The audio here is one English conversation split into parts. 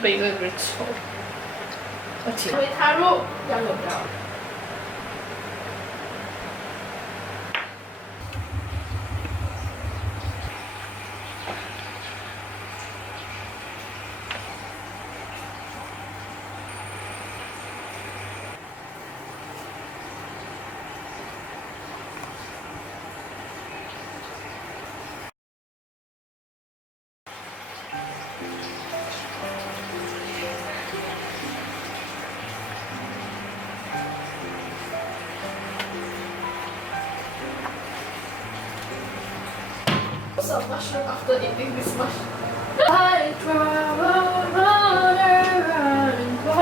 被个人抽，而且会踏入要有标。So mushroom after eating this mushroom. I travel around and go.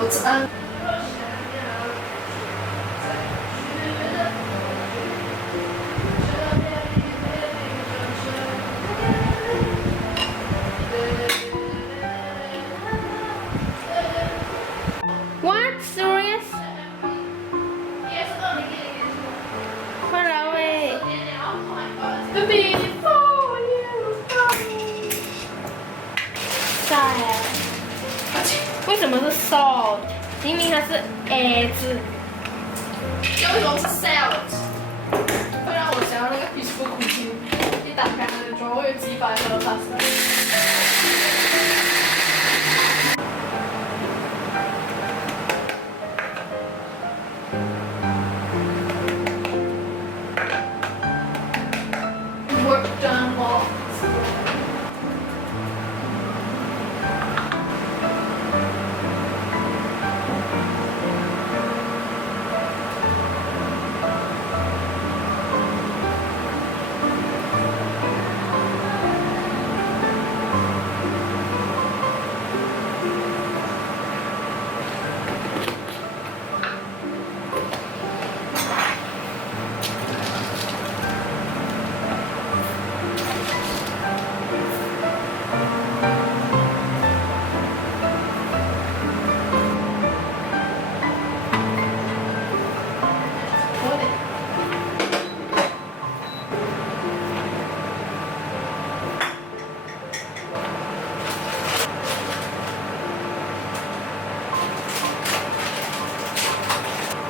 What's on? What? Serious? Far away. The before you come. 晒啊！为什么是 salt？明明它是 a 字。为什么是 salad？会让我想到那个 peaceful cooking。一打开它的桌，会有几百盒 pasta。Work done well.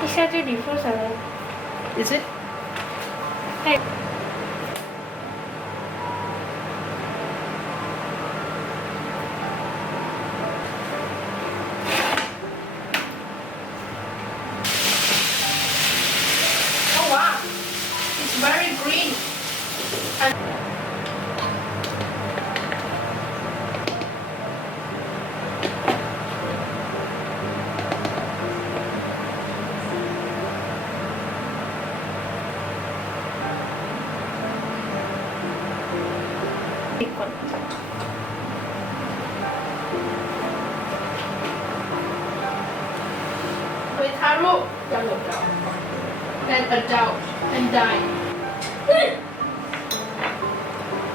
一下就理出来了。Is it? 哎。Oh wow! It's very green. And会踏入要有标。And adult and die.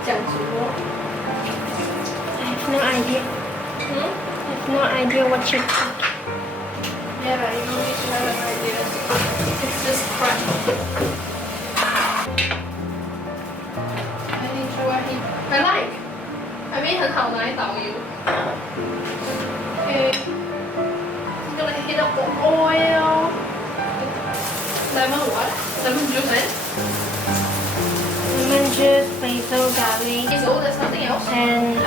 讲什么 I have no idea. I have no idea what you think. Yeah, but you know we should have an idea. It's just crap. I enjoy it. I like. I mean 很好拿来导游。Okay. I'm gonna heat up the oil. Lemon what? Lemon juice and? Lemon juice, basil, garlic, So there's nothing else? and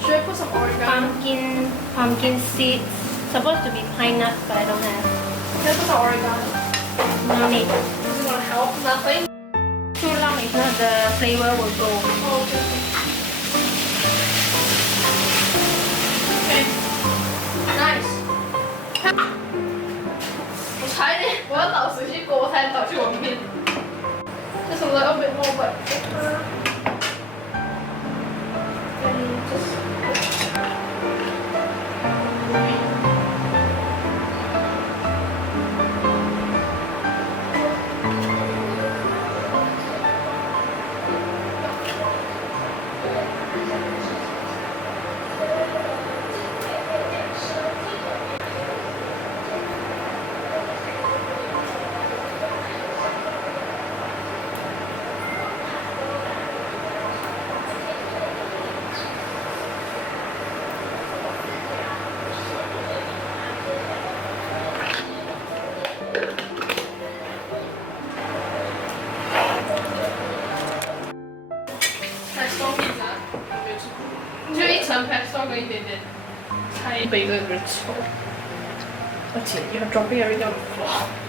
Should I put some oregano? pumpkin seeds. Supposed to be pine nuts, but I don't have. Can I put some oregano? No need. Is it gonna help? Nothing? Too long, if not, the flavor will go. Oh, okay. Okay. Nice. 我差一点，我要倒水去锅，才能倒去我面。Just a little bit more, but and just. 层 pesto 跟一点点菜，一杯的人稠，而且 you're dropping everything on the floor。